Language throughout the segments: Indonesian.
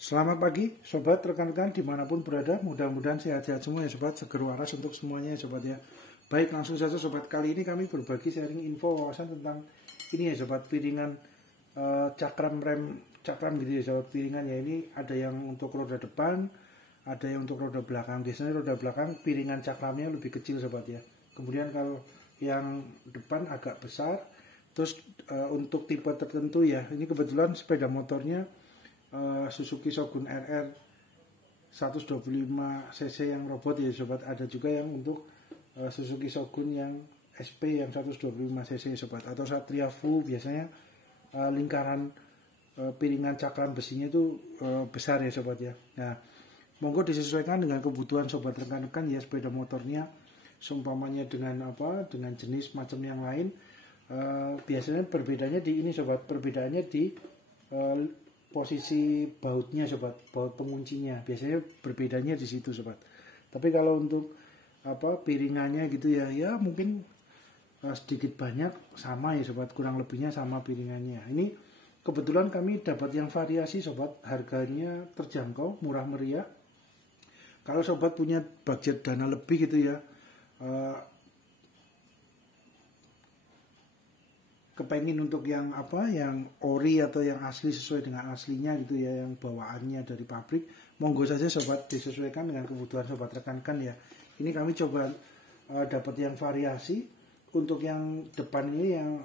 Selamat pagi sobat, rekan-rekan dimanapun berada, mudah-mudahan sehat-sehat semua ya sobat, seger waras untuk semuanya ya sobat ya. Baik, langsung saja sobat, kali ini kami berbagi sharing info wawasan tentang ini ya sobat, piringan cakram gitu ya sobat, piringan ya. Ini ada yang untuk roda depan, ada yang untuk roda belakang. Biasanya roda belakang piringan cakramnya lebih kecil sobat ya. Kemudian kalau yang depan agak besar. Terus untuk tipe tertentu ya, ini kebetulan sepeda motornya Suzuki Shogun RR 125 cc yang robot ya sobat. Ada juga yang untuk Suzuki Shogun yang SP yang 125 cc sobat, atau Satria Fu. Biasanya lingkaran piringan cakram besinya itu besar ya sobat ya. Nah, monggo disesuaikan dengan kebutuhan sobat rekan-rekan ya sepeda motornya, seumpamanya dengan dengan jenis macam yang lain. Biasanya perbedaannya di ini sobat, perbedaannya di posisi bautnya sobat, baut penguncinya biasanya berbedanya di situ sobat. Tapi kalau untuk piringannya gitu ya mungkin sedikit banyak sama ya sobat, kurang lebihnya sama piringannya. Ini kebetulan kami dapat yang variasi sobat, harganya terjangkau, murah meriah. Kalau sobat punya budget dana lebih gitu ya, kepengin untuk yang yang ori atau yang asli sesuai dengan aslinya gitu ya, yang bawaannya dari pabrik, monggo saja sobat, disesuaikan dengan kebutuhan sobat rekan-rekan ya. Ini kami coba dapat yang variasi. Untuk yang depan ini yang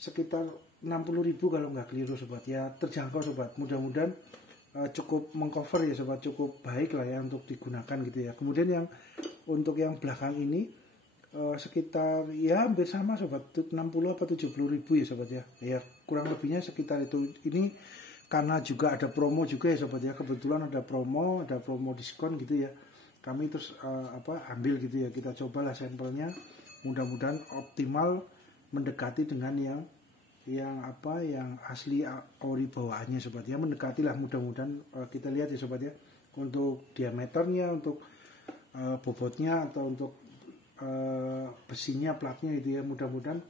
sekitar 60.000 kalau nggak keliru sobat ya, terjangkau sobat. Mudah-mudahan cukup mengcover ya sobat, cukup baik lah ya untuk digunakan gitu ya. Kemudian yang untuk yang belakang ini sekitar ya hampir sama sobat, 60 apa 70.000 ya sobat ya. Ya kurang lebihnya sekitar itu. Ini karena juga ada promo juga ya sobat ya, kebetulan ada promo diskon gitu ya. Kami terus ambil gitu ya, kita cobalah sampelnya, mudah-mudahan optimal mendekati dengan yang asli ori bawaannya sobat ya. Mendekati lah mudah-mudahan. Kita lihat ya sobat ya, untuk diameternya, untuk bobotnya, atau untuk besinya, platnya gitu ya, mudah-mudahan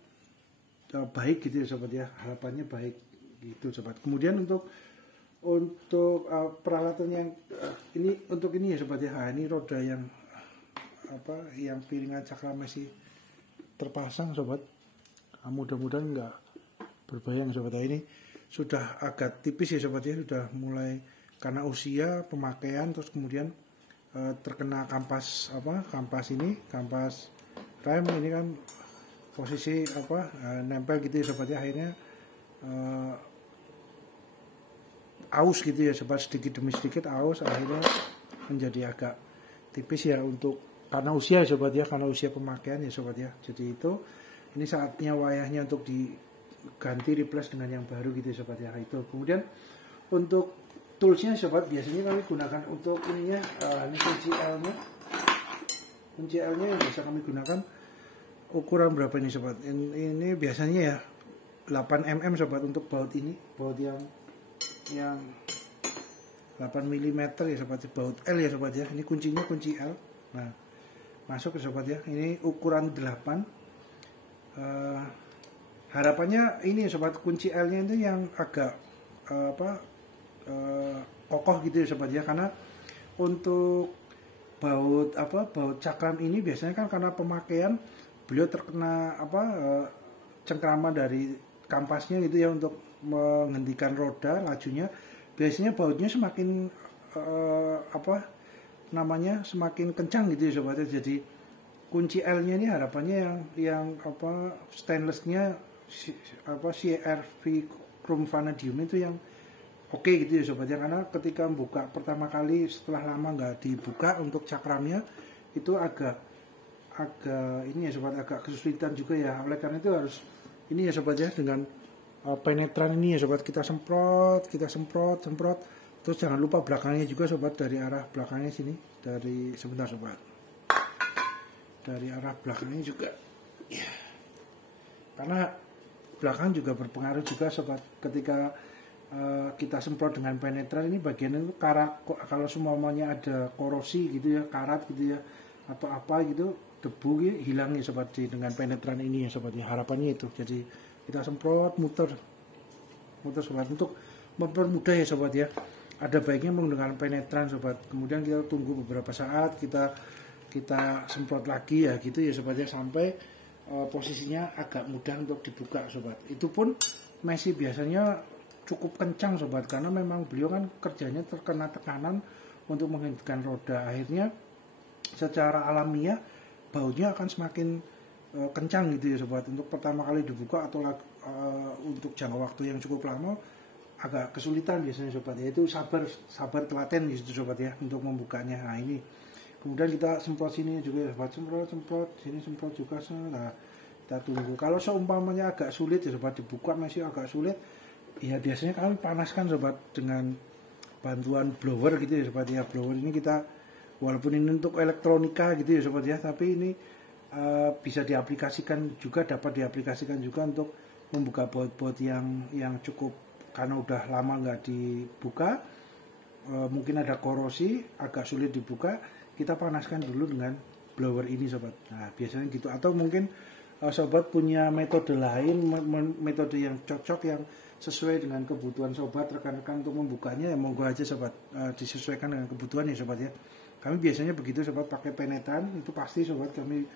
baik gitu ya sobat ya, harapannya baik gitu sobat. Kemudian untuk peralatan yang ini ya sobat ya. Nah, ini roda yang yang piringan cakram masih terpasang sobat. Nah, mudah-mudahan enggak berbayang sobat. Nah, ini sudah agak tipis ya sobat ya, sudah mulai karena usia pemakaian, terus kemudian terkena kampas kampas rem ini kan posisi nempel gitu ya sobat ya, akhirnya aus gitu ya sobat, sedikit demi sedikit aus, akhirnya menjadi agak tipis ya, untuk karena usia ya sobat ya, karena usia pemakaian ya sobat ya. Jadi ini saatnya wayahnya untuk diganti, replace dengan yang baru gitu ya sobat ya. Itu kemudian untuk toolsnya sobat, biasanya kami gunakan untuk ininya, ini kunci L-nya yang biasa kami gunakan. Ukuran berapa ini sobat? Ini biasanya ya 8 mm sobat untuk baut ini, baut yang 8 mm ya sobat, baut L ya sobat ya. Ini kuncinya kunci L. Nah, masuk ya sobat ya. Ini ukuran 8. Harapannya ini sobat, kunci L-nya itu yang agak kokoh gitu ya sobat ya, karena untuk baut cakram ini biasanya kan karena pemakaian beliau terkena cengkraman dari kampasnya gitu ya, untuk menghentikan roda lajunya. Biasanya bautnya semakin semakin kencang gitu ya sobat ya. Jadi kunci L-nya ini harapannya yang stainlessnya CRV chrome vanadium itu yang oke gitu ya sobat ya, karena ketika buka pertama kali setelah lama nggak dibuka untuk cakramnya itu agak ini ya sobat, agak kesulitan juga ya. Oleh karena itu harus ini ya sobat ya, dengan penetran ini ya sobat, kita semprot, terus jangan lupa belakangnya juga sobat, dari arah belakangnya sini, sebentar sobat, dari arah belakangnya juga ya, karena belakang juga berpengaruh juga sobat. Ketika kita semprot dengan penetran ini, bagian itu kalau semuanya ada korosi gitu ya, karat gitu ya, atau gitu, debu gitu, hilang ya sobat dengan penetran ini ya sobat ya. Harapannya itu, jadi kita semprot muter motor sobat. Untuk mempermudah ya sobat ya, ada baiknya menggunakan penetran sobat. Kemudian kita tunggu beberapa saat, kita semprot lagi ya gitu ya sobat ya, sampai posisinya agak mudah untuk dibuka sobat. Itu pun Messi biasanya cukup kencang sobat, karena memang beliau kan kerjanya terkena tekanan untuk menghentikan roda. Akhirnya secara alamiah baunya akan semakin kencang gitu ya sobat. Untuk pertama kali dibuka atau untuk jangka waktu yang cukup lama agak kesulitan biasanya sobat, yaitu sabar telaten gitu sobat ya untuk membukanya. Nah ini kemudian kita semprot sini juga ya sobat, semprot sini, semprot juga. Nah kita tunggu. Kalau seumpamanya agak sulit ya sobat, dibuka masih agak sulit ya, biasanya kami panaskan sobat dengan bantuan blower gitu ya sobat ya. Blower ini kita, walaupun ini untuk elektronika gitu ya sobat ya, tapi ini bisa diaplikasikan juga, dapat diaplikasikan juga untuk membuka baut-baut yang cukup, karena udah lama nggak dibuka, mungkin ada korosi, agak sulit dibuka, kita panaskan dulu dengan blower ini sobat. Nah biasanya gitu. Atau mungkin sobat punya metode lain, metode yang cocok, yang sesuai dengan kebutuhan sobat, rekan-rekan untuk membukanya ya monggo aja sobat, disesuaikan dengan kebutuhan ya sobat ya. Kami biasanya begitu sobat, pakai penetran itu pasti sobat, kami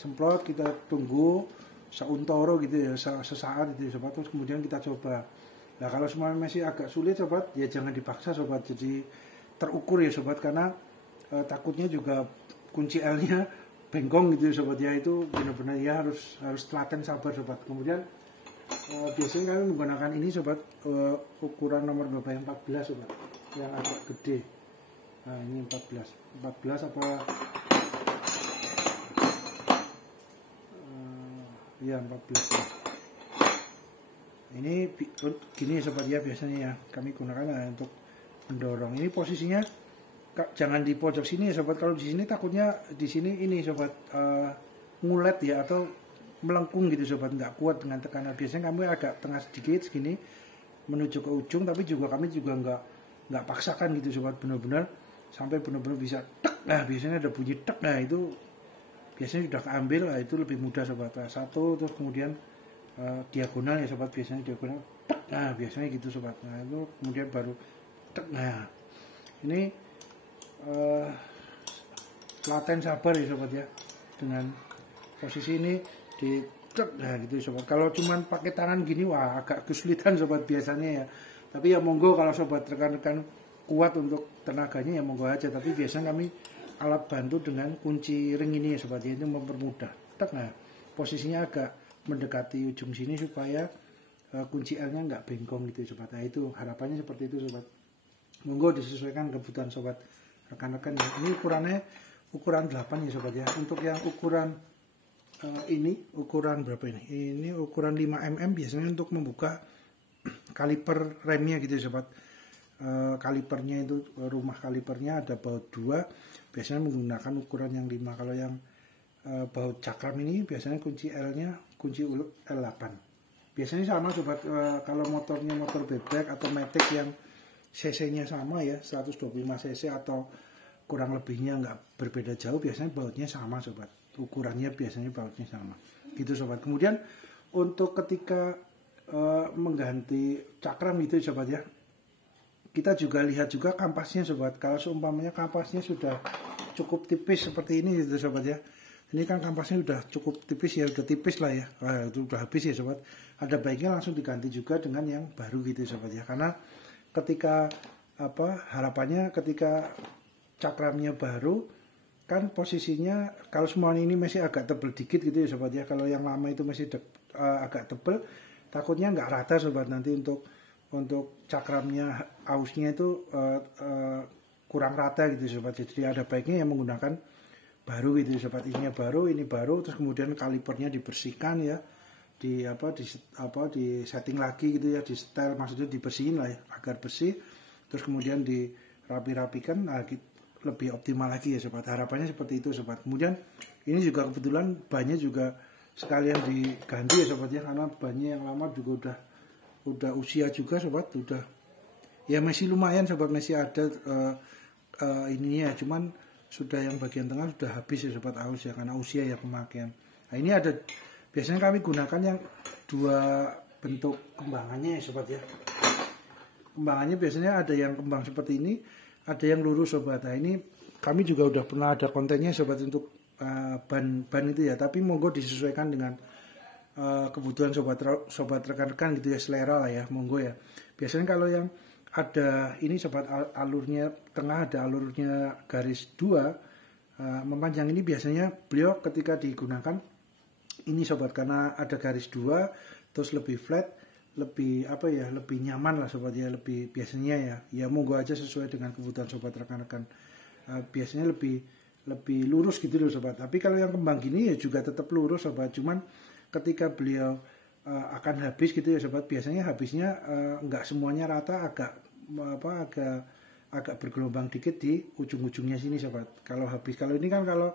semprot, kita tunggu sauntoro gitu ya, sesaat gitu ya sobat, terus kemudian kita coba. Nah kalau semuanya masih agak sulit sobat, ya jangan dipaksa sobat, jadi terukur ya sobat, karena takutnya juga kunci L-nya bengkong gitu ya sobat ya. Itu benar-benar ya harus telaten, sabar sobat. Kemudian biasanya kami menggunakan ini sobat, ukuran nomor berapa, yang 14 sobat, yang agak gede. Nah ini 14 apa ya 14 ya. Ini gini sobat ya, biasanya ya kami gunakan untuk mendorong. Ini posisinya jangan di pojok sini ya sobat. Kalau di sini takutnya di sini ini sobat ngulet ya, atau melengkung gitu sobat, nggak kuat dengan tekanan. Biasanya kami agak tengah sedikit segini menuju ke ujung, tapi kami juga nggak paksakan gitu sobat, benar-benar sampai benar-benar bisa tek. Nah biasanya ada bunyi tek, nah itu biasanya sudah keambil. Nah itu lebih mudah sobat. Nah, satu, terus kemudian diagonal ya sobat, biasanya diagonal tek. Nah biasanya gitu sobat. Nah itu kemudian baru tek. Nah ini telaten, sabar ya sobat ya, dengan posisi ini di tek. Nah gitu sobat. Kalau cuman pakai tangan gini wah agak kesulitan sobat biasanya ya. Tapi ya monggo, kalau sobat rekan-rekan kuat untuk tenaganya ya monggo aja. Tapi biasanya kami alat bantu dengan kunci ring ini ya sobat ya, itu mempermudah. Tek. Nah posisinya agak mendekati ujung sini supaya kunci L-nya nggak bengkong gitu sobat. Nah itu harapannya seperti itu sobat. Monggo disesuaikan kebutuhan sobat rekan-rekan ya. Ini ukuran 8 ya sobat ya. Untuk yang ukuran ini ukuran berapa ini? Ini ukuran 5 mm biasanya untuk membuka kaliper remnya gitu ya sobat. Kalipernya itu, rumah kalipernya ada baut 2, biasanya menggunakan ukuran yang 5. Kalau yang baut cakram ini biasanya kunci L-nya kunci L8. Biasanya sama sobat, kalau motornya motor bebek atau matic yang cc-nya sama ya, 125 cc atau kurang lebihnya nggak berbeda jauh, biasanya bautnya sama sobat. Ukurannya biasanya bautnya sama. Gitu sobat. Kemudian untuk ketika mengganti cakram itu sobat ya, kita juga lihat juga kampasnya sobat. Kalau seumpamanya kampasnya sudah cukup tipis seperti ini gitu sobat ya. Ini kan kampasnya udah cukup tipis ya, udah tipis lah ya. Wah, itu udah habis ya sobat. Ada baiknya langsung diganti juga dengan yang baru gitu sobat ya. Karena ketika harapannya ketika cakramnya baru kan posisinya, kalau semua ini masih agak tebel dikit gitu ya sobat ya. Kalau yang lama itu masih agak tebel, takutnya nggak rata sobat, nanti untuk cakramnya ausnya itu kurang rata gitu sobat. Jadi ada baiknya yang menggunakan baru gitu sobat, isinya baru, ini baru, terus kemudian kalipernya dibersihkan ya, di setting lagi gitu ya, di setel, maksudnya dibersihin lah ya agar bersih, terus kemudian dirapi-rapikan, nah, lebih optimal lagi ya sobat. Harapannya seperti itu sobat. Kemudian ini juga kebetulan bannya juga sekalian diganti ya sobat ya, karena bannya yang lama juga udah usia juga sobat, udah ya masih lumayan sobat, masih ada ininya, cuman sudah yang bagian tengah sudah habis ya sobat, aus ya, karena usia ya pemakaian. Nah ini ada, biasanya kami gunakan yang 2 bentuk kembangannya ya sobat ya. kembangannya biasanya ada yang kembang seperti ini, ada yang lurus sobat. Nah ini kami juga udah pernah ada kontennya sobat untuk ban itu ya, tapi monggo disesuaikan dengan kebutuhan sobat rekan-rekan gitu ya, selera lah ya, monggo ya. Biasanya kalau yang ada ini sobat, alurnya tengah ada alurnya garis 2 memanjang, ini biasanya beliau ketika digunakan ini sobat, karena ada garis 2 terus lebih flat, lebih apa ya, lebih nyaman lah sobat ya, lebih biasanya ya monggo aja sesuai dengan kebutuhan sobat rekan-rekan. Biasanya lebih lurus gitu loh sobat. Tapi kalau yang kembang gini ya juga tetap lurus sobat, cuman ketika beliau akan habis gitu ya sobat, biasanya habisnya nggak semuanya rata, agak bergelombang dikit di ujung-ujungnya sini sobat. Kalau habis, kalau ini kan kalau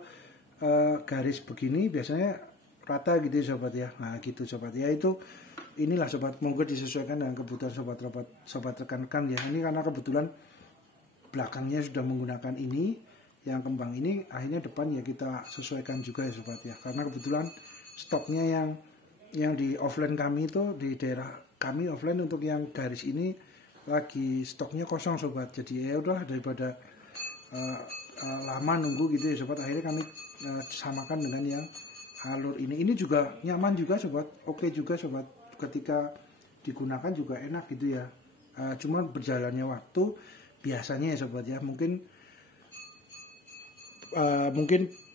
garis begini biasanya rata gitu ya sobat ya. Nah gitu sobat ya, itu inilah sobat, monggo disesuaikan dengan kebutuhan sobat rekan-rekan ya. Ini karena kebetulan belakangnya sudah menggunakan ini yang kembang ini, akhirnya depan ya kita sesuaikan juga ya sobat ya, karena kebetulan stoknya yang di offline kami itu, di daerah kami offline untuk yang garis ini lagi stoknya kosong sobat. Jadi ya udahlah, daripada lama nunggu gitu ya sobat, akhirnya kami samakan dengan yang alur ini juga nyaman juga sobat, oke juga sobat, ketika digunakan juga enak gitu ya. Cuman berjalannya waktu biasanya ya sobat ya, mungkin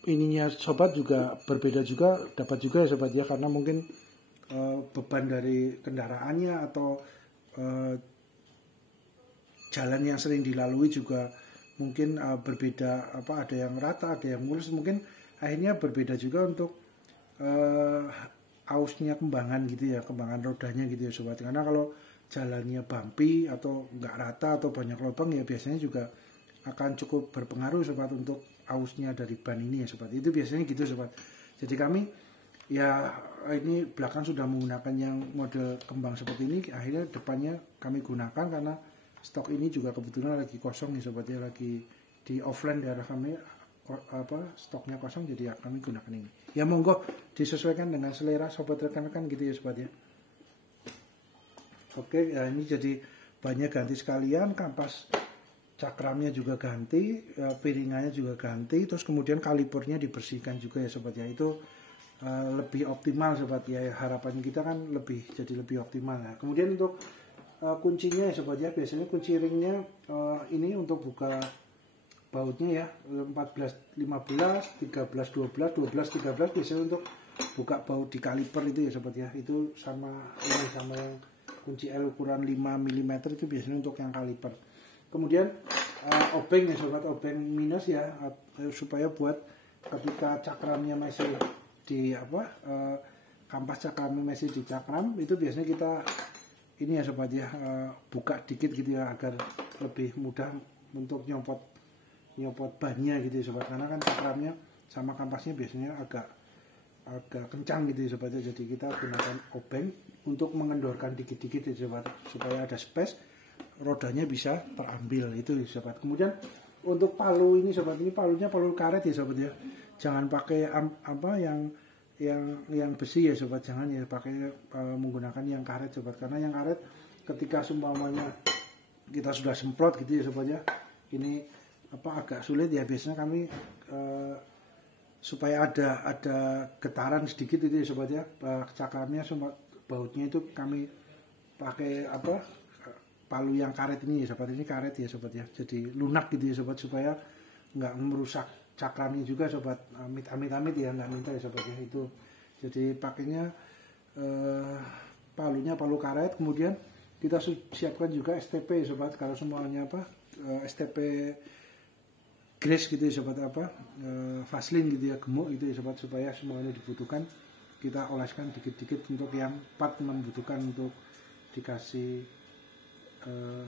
ininya sobat juga berbeda juga, dapat juga ya sobat ya, karena mungkin beban dari kendaraannya atau jalan yang sering dilalui juga mungkin berbeda, ada yang rata, ada yang mulus, mungkin akhirnya berbeda juga untuk ausnya kembangan gitu ya, kembangan rodanya gitu ya sobat. Karena kalau jalannya bumpy atau nggak rata atau banyak lubang ya biasanya juga akan cukup berpengaruh sobat untuk ausnya dari ban ini ya sobat. Itu biasanya gitu sobat. Jadi kami ya ini belakang sudah menggunakan yang model kembang seperti ini, akhirnya depannya kami gunakan karena stok ini juga kebetulan lagi kosong ya sobat ya, lagi di offline daerah kami stoknya kosong, jadi ya kami gunakan ini. Ya monggo disesuaikan dengan selera sobat rekan-rekan gitu ya sobat ya. Oke, ya ini jadi bannya ganti sekalian, kampas cakramnya juga ganti, piringannya juga ganti, terus kemudian kalipernya dibersihkan juga ya sobat ya. Itu lebih optimal sobat ya, harapan kita kan jadi lebih optimal ya. Kemudian untuk kuncinya ya sobat ya, biasanya kunci ringnya ini untuk buka bautnya ya 14 15 13 12 12 13 biasanya untuk buka baut di kaliper itu ya sobat ya. Itu sama yang kunci L ukuran 5 mm itu biasanya untuk yang kaliper. Kemudian obeng ya sobat, obeng minus ya, supaya buat ketika cakramnya masih di kampas cakramnya masih di cakram, itu biasanya kita ini ya sobat ya, buka dikit gitu ya, agar lebih mudah untuk nyopot bannya gitu ya sobat. Karena kan cakramnya sama kampasnya biasanya agak kencang gitu ya sobat ya. Jadi kita gunakan obeng untuk mengendorkan dikit-dikit ya sobat, supaya ada space, rodanya bisa terambil itu ya sobat. Kemudian untuk palu ini sobat, ini palunya palu karet ya sobat ya. Jangan pakai yang besi ya sobat, jangan ya, pakai menggunakan yang karet sobat. Karena yang karet ketika seumpamanya kita sudah semprot gitu ya sobat ya, ini agak sulit ya, biasanya kami supaya ada getaran sedikit itu ya sobat ya, cakramnya bautnya itu kami pakai palu yang karet ini ya sobat. Ini karet ya sobat ya, jadi lunak gitu ya sobat, supaya nggak merusak cakramnya juga sobat. Amit-amit ya, nggak minta ya sobat ya. Itu jadi pakainya palunya palu karet. Kemudian kita siapkan juga STP ya sobat, kalau semuanya STP grease gitu ya sobat, Vaseline gitu ya, gemuk gitu ya sobat, supaya semuanya dibutuhkan kita oleskan dikit-dikit untuk yang part membutuhkan untuk dikasih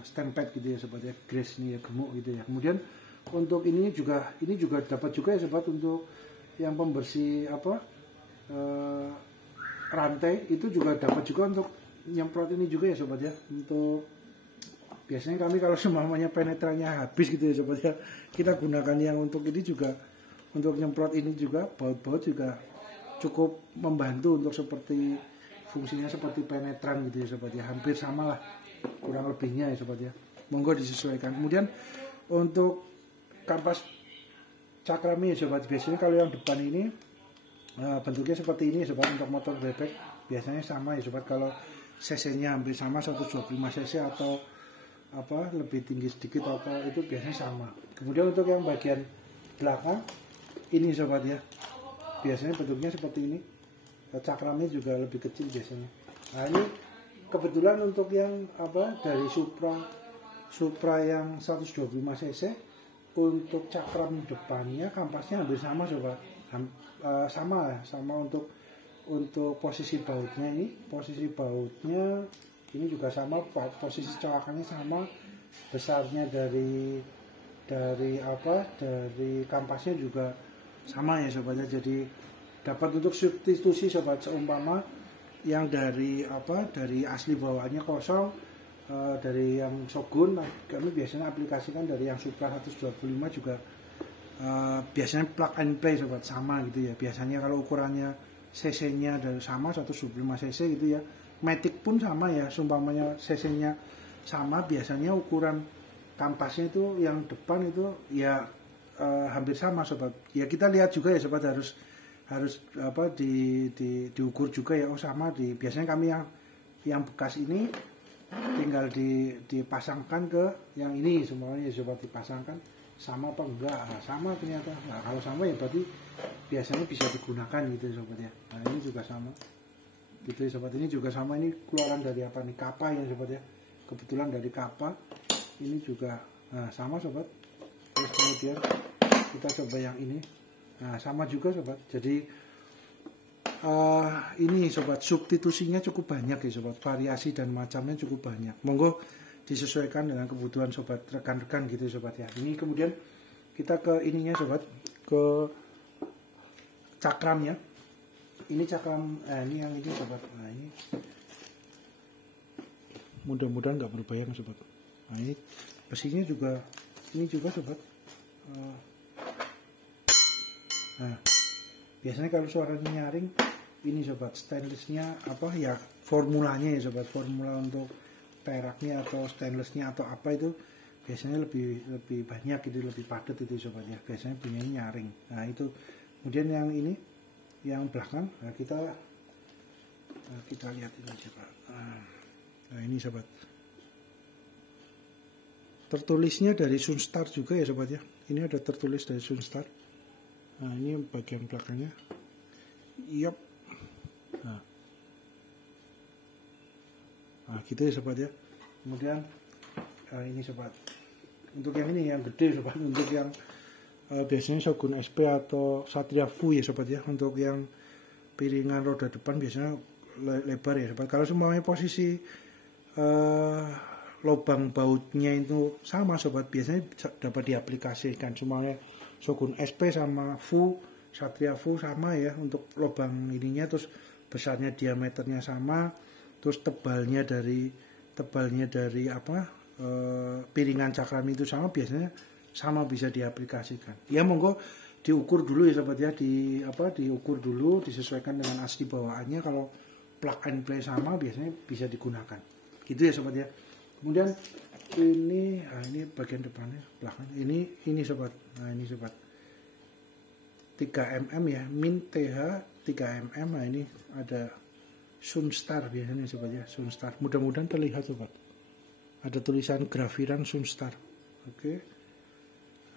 stand pad gitu ya sobat ya, grease ini ya, gemuk gitu ya. Kemudian untuk ini juga dapat juga ya sobat, untuk yang pembersih rantai itu juga dapat juga untuk nyemprot ini juga ya sobat ya. Untuk biasanya kami kalau semuanya penetrannya habis gitu ya sobat ya, kita gunakan yang untuk ini juga, untuk nyemprot ini juga, baut-baut juga cukup membantu untuk seperti fungsinya seperti penetran gitu ya sobat ya, hampir sama lah kurang lebihnya ya sobat ya, monggo disesuaikan. Kemudian untuk kampas cakramnya ya sobat, biasanya kalau yang depan ini bentuknya seperti ini sobat. Untuk motor bebek biasanya sama ya sobat, kalau cc nya hampir sama 125 cc atau apa lebih tinggi sedikit apa itu biasanya sama. Kemudian untuk yang bagian belakang ini sobat ya, biasanya bentuknya seperti ini, cakramnya juga lebih kecil biasanya. Nah ini kebetulan untuk yang apa dari Supra yang 125 cc, untuk cakram depannya kampasnya hampir sama sobat. Sama untuk posisi bautnya ini juga sama, posisi colokannya sama, besarnya dari kampasnya juga sama ya sobat ya. Jadi dapat untuk substitusi sobat, seumpama yang dari asli bawaannya kosong, dari yang Shogun kami biasanya aplikasikan dari yang Supra 125 juga biasanya plug and play sobat, sama gitu ya. Biasanya kalau ukurannya cc nya dari sama 125 cc gitu ya, Matic pun sama ya, seumpamanya cc nya sama, biasanya ukuran kampasnya itu yang depan itu ya hampir sama sobat ya. Kita lihat juga ya sobat, harus apa diukur juga ya, oh sama. Biasanya kami yang bekas ini tinggal dipasangkan ke yang ini semuanya ya sobat, dipasangkan sama apa enggak. Nah, sama ternyata. Nah kalau sama ya berarti biasanya bisa digunakan gitu ya sobat ya. Nah ini juga sama gitu ya sobat, ini juga sama. Ini keluaran dari apa nih, Kappa ya sobat ya, kebetulan dari Kappa ini juga. Nah sama sobat. Terus kemudian kita coba yang ini, nah sama juga sobat. Jadi ini sobat, substitusinya cukup banyak ya sobat, variasi dan macamnya cukup banyak. Monggo disesuaikan dengan kebutuhan sobat, rekan-rekan gitu ya sobat ya. Ini kemudian kita ke ininya sobat, ke cakramnya. Ini cakram, ini yang ini sobat. Nah ini mudah-mudahan nggak berbahaya sobat. Nah ini besinya juga, ini juga sobat. Nah biasanya kalau suaranya nyaring ini sobat, stainlessnya apa ya, formulanya ya sobat, formula untuk peraknya atau stainlessnya atau apa itu biasanya lebih banyak gitu, lebih padat itu sobat ya, biasanya bunyinya nyaring. Nah itu kemudian yang ini yang belakang, nah kita lihat ini coba. Nah ini sobat, tertulisnya dari Sunstar juga ya sobat ya, ini ada tertulis dari Sunstar. Nah ini bagian belakangnya, yep. Nah gitu ya sobat ya. Kemudian ini sobat, untuk yang ini yang gede sobat, untuk yang biasanya Shogun SP atau Satria Fu ya sobat ya, untuk yang piringan roda depan biasanya lebar ya sobat. Kalau semuanya posisi lubang bautnya itu sama sobat, biasanya dapat diaplikasikan semuanya. Shogun SP sama Fu, Satria Fu sama ya, untuk lubang ininya, terus besarnya diameternya sama, terus tebalnya dari apa piringan cakram itu sama, biasanya sama, bisa diaplikasikan. Ya monggo diukur dulu ya sobat ya, diukur dulu, disesuaikan dengan asli bawaannya. Kalau plug and play sama biasanya bisa digunakan. Gitu ya sobat ya. Kemudian ini bagian depannya, belakang. Ini sobat. Nah, ini sobat. 3 mm ya, min TH 3 mm. Nah, ini ada Sunstar biasanya sobat ya, Sunstar. Mudah-mudahan terlihat sobat. Ada tulisan grafiran Sunstar. Oke.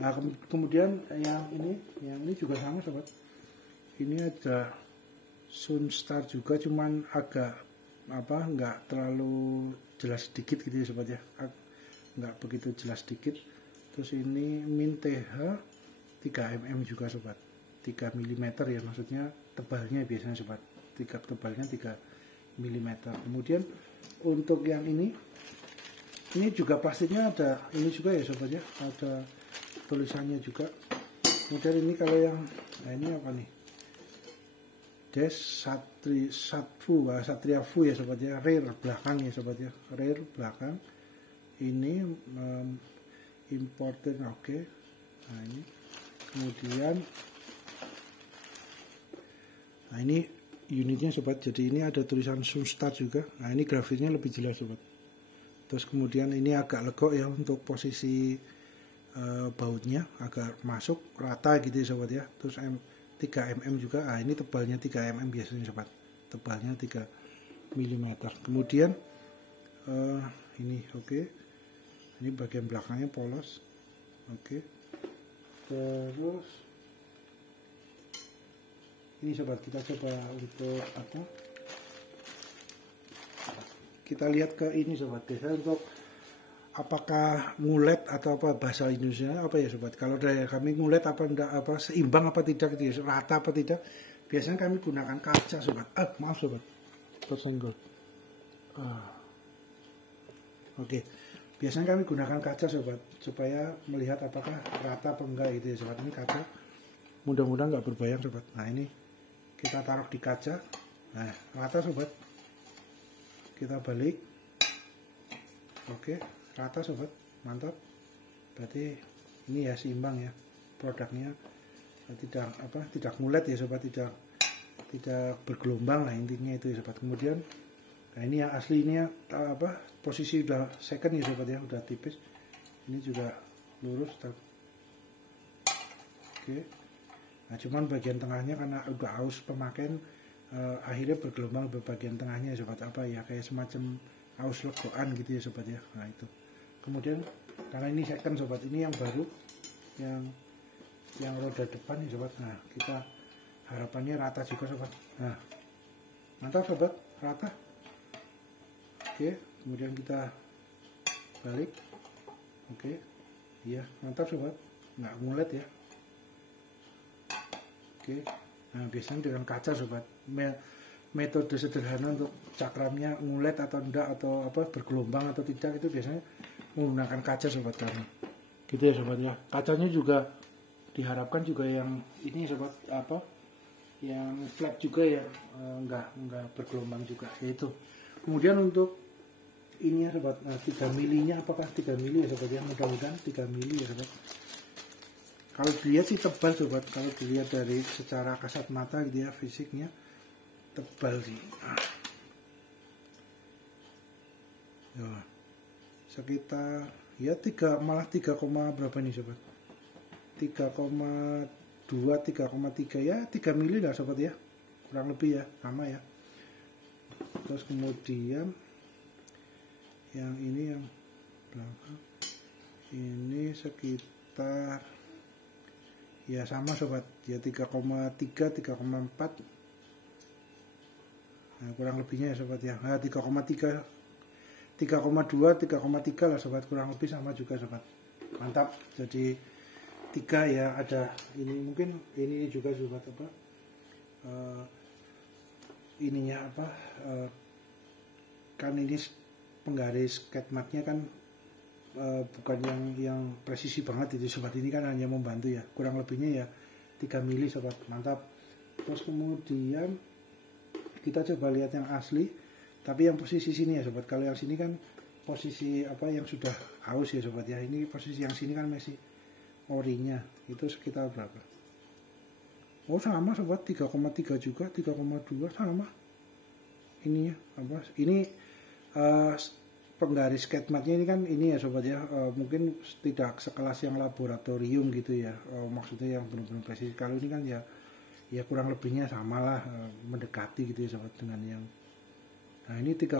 Nah, kemudian yang ini juga sama sobat. Ini ada Sunstar juga, cuman agak nggak terlalu jelas sedikit gitu ya sobat ya, nggak begitu jelas sedikit. Terus ini min TH 3 mm juga sobat, 3 mm ya, maksudnya tebalnya biasanya sobat, tebalnya 3 mm. Kemudian untuk yang ini juga plastiknya ada ini juga ya sobat ya, ada tulisannya juga. Kemudian ini kalau yang ini apa nih, Satria Fu ya sobat ya, rear belakang ya sobat ya, rear belakang. Ini imported, oke. Nah ini kemudian, nah ini unitnya sobat, jadi ini ada tulisan Sunstar juga. Nah ini grafisnya lebih jelas sobat, Terus kemudian ini agak legok ya untuk posisi bautnya agak masuk rata gitu ya sobat ya. Terus 3 mm juga. Ah ini tebalnya 3 mm biasanya sobat. Tebalnya 3 mm. Kemudian ini oke. Ini bagian belakangnya polos. Oke. Terus ini sobat, kita coba untuk apa? Kita lihat ke ini sobat. Biasanya untuk apakah ngulet atau apa bahasa Indonesia apa ya sobat? Kalau dari kami ngulet apa enggak, apa seimbang apa tidak gitu ya, rata apa tidak? Biasanya kami gunakan kaca sobat. Maaf sobat, tersenggol. Oke. Biasanya kami gunakan kaca sobat supaya melihat apakah rata apa enggak gitu ya sobat. Ini kaca. Mudah-mudahan nggak berbayang sobat. Nah ini kita taruh di kaca. Nah rata sobat. Kita balik. Oke. Rata sobat, mantap. Berarti ini ya seimbang ya produknya, tidak ngulet ya sobat, tidak bergelombang lah intinya itu ya sobat. Kemudian nah ini yang asli, ini ya, posisi udah second ya sobat ya, udah tipis. Ini juga lurus. Oke. Nah cuman bagian tengahnya karena udah aus pemakaian, akhirnya bergelombang di bagian tengahnya ya sobat, apa ya kayak semacam aus legokan gitu ya sobat ya. Nah itu. Kemudian karena ini second sobat, ini yang baru, yang roda depan nih sobat. Nah kita harapannya rata juga sobat. Nah mantap sobat, rata. Oke, kemudian kita balik. Oke, iya mantap sobat, nggak ngulet ya. Oke, nah biasanya dengan kaca sobat, metode sederhana untuk cakramnya ngulet atau enggak, atau apa bergelombang atau tidak, itu biasanya menggunakan kaca sobat kami. Gitu ya sobat ya. Kacanya juga diharapkan juga yang ini sobat, apa yang flat juga ya, enggak bergelombang juga, yaitu. Kemudian untuk ini ya sobat, 3 milinya apakah 3 mili ya sobat ya, mudah-mudahan 3 mili ya sobat. Kalau dilihat sih tebal sobat, kalau dilihat dari secara kasat mata gitu ya, fisiknya tebal sih. Ya, sekitar ya 3 berapa nih sobat, 3,2 3,3 ya, 3 mili lah sobat ya, kurang lebih ya, sama ya. Terus kemudian yang ini yang belakang ini sekitar ya sama sobat ya, 3,3 3,4. Nah, kurang lebihnya ya sobat ya. Nah, 3,3 3,2 3,3 lah sobat, kurang lebih sama juga sobat. Mantap. Jadi 3 ya, ada ini, mungkin ini juga sobat apa, ininya apa, kan ini penggaris catmatnya kan bukan yang presisi banget itu sobat, ini kan hanya membantu ya, kurang lebihnya ya 3 mili sobat. Mantap. Terus kemudian kita coba lihat yang asli, tapi yang posisi sini ya sobat. Kalau yang sini kan posisi apa yang sudah aus ya sobat ya, ini posisi yang sini kan masih orinya, itu sekitar berapa? Oh sama sobat, 3,3 juga, 3,2 sama ini ya, apa ini penggaris catmatnya ini kan ini ya sobat ya, mungkin tidak sekelas yang laboratorium gitu ya, maksudnya yang benar-benar presisi. Kalau ini kan ya kurang lebihnya sama lah, mendekati gitu ya sobat dengan yang, nah ini 3,2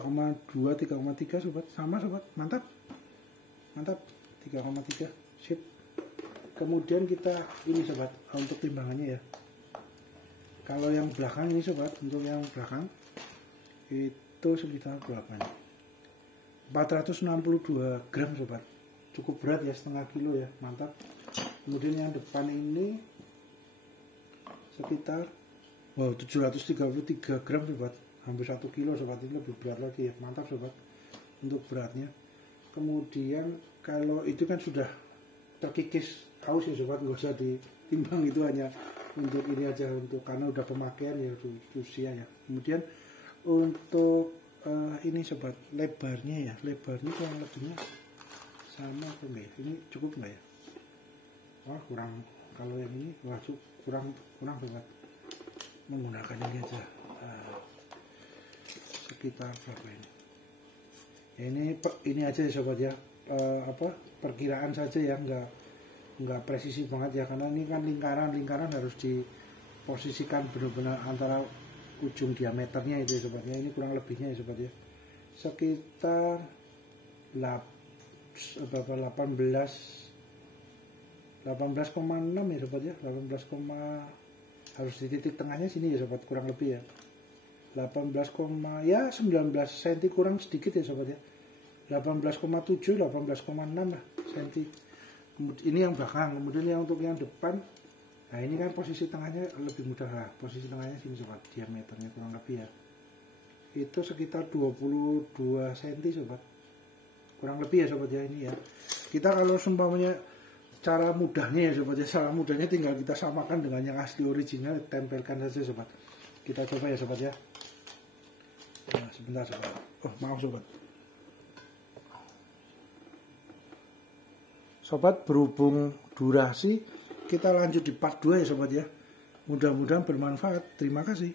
3,3 sobat, sama sobat. Mantap 3,3 sip. Kemudian kita ini sobat, untuk timbangannya ya, kalau yang belakang ini sobat, untuk yang belakang itu sekitar berapa nih, 462 gram sobat, cukup berat ya, setengah kilo ya. Mantap. Kemudian yang depan ini sekitar 733 gram sobat, hampir 1 kilo sobat, ini lebih berat lagi ya. Mantap sobat untuk beratnya. Kemudian kalau itu kan sudah terkikis aus ya sobat, nggak usah ditimbang, itu hanya untuk ini aja, untuk karena udah pemakaian ya, usia ya. Kemudian untuk ini sobat, lebarnya kurang lebihnya sama apa enggak ya? Ini cukup enggak ya? Wah kurang, kalau yang ini wah kurang sobat, menggunakan ini aja. Sekitar berapa ini? Ya, ini aja ya sobat ya, perkiraan saja ya, nggak presisi banget ya, karena ini kan lingkaran harus diposisikan benar-benar antara ujung diameternya itu ya sobat ya. Ini kurang lebihnya ya sobat ya, sekitar 18,6 ya sobat ya, harus di titik tengahnya sini ya sobat, kurang lebih ya 19 cm kurang sedikit ya sobat ya, 18,7 18,6 lah cm. Ini yang belakang, kemudian yang untuk yang depan, nah ini kan posisi tengahnya lebih mudah lah, posisi tengahnya sini sobat, diameternya kurang lebih ya itu sekitar 22 cm sobat, kurang lebih ya sobat ya. Ini ya, kita kalau seumpamanya cara mudahnya ya sobat ya, cara mudahnya tinggal kita samakan dengan yang asli original, tempelkan saja sobat. Kita coba ya sobat ya. Nah, sebentar sobat, maaf sobat, berhubung durasi, kita lanjut di part 2 ya sobat ya. Mudah-mudahan bermanfaat. Terima kasih.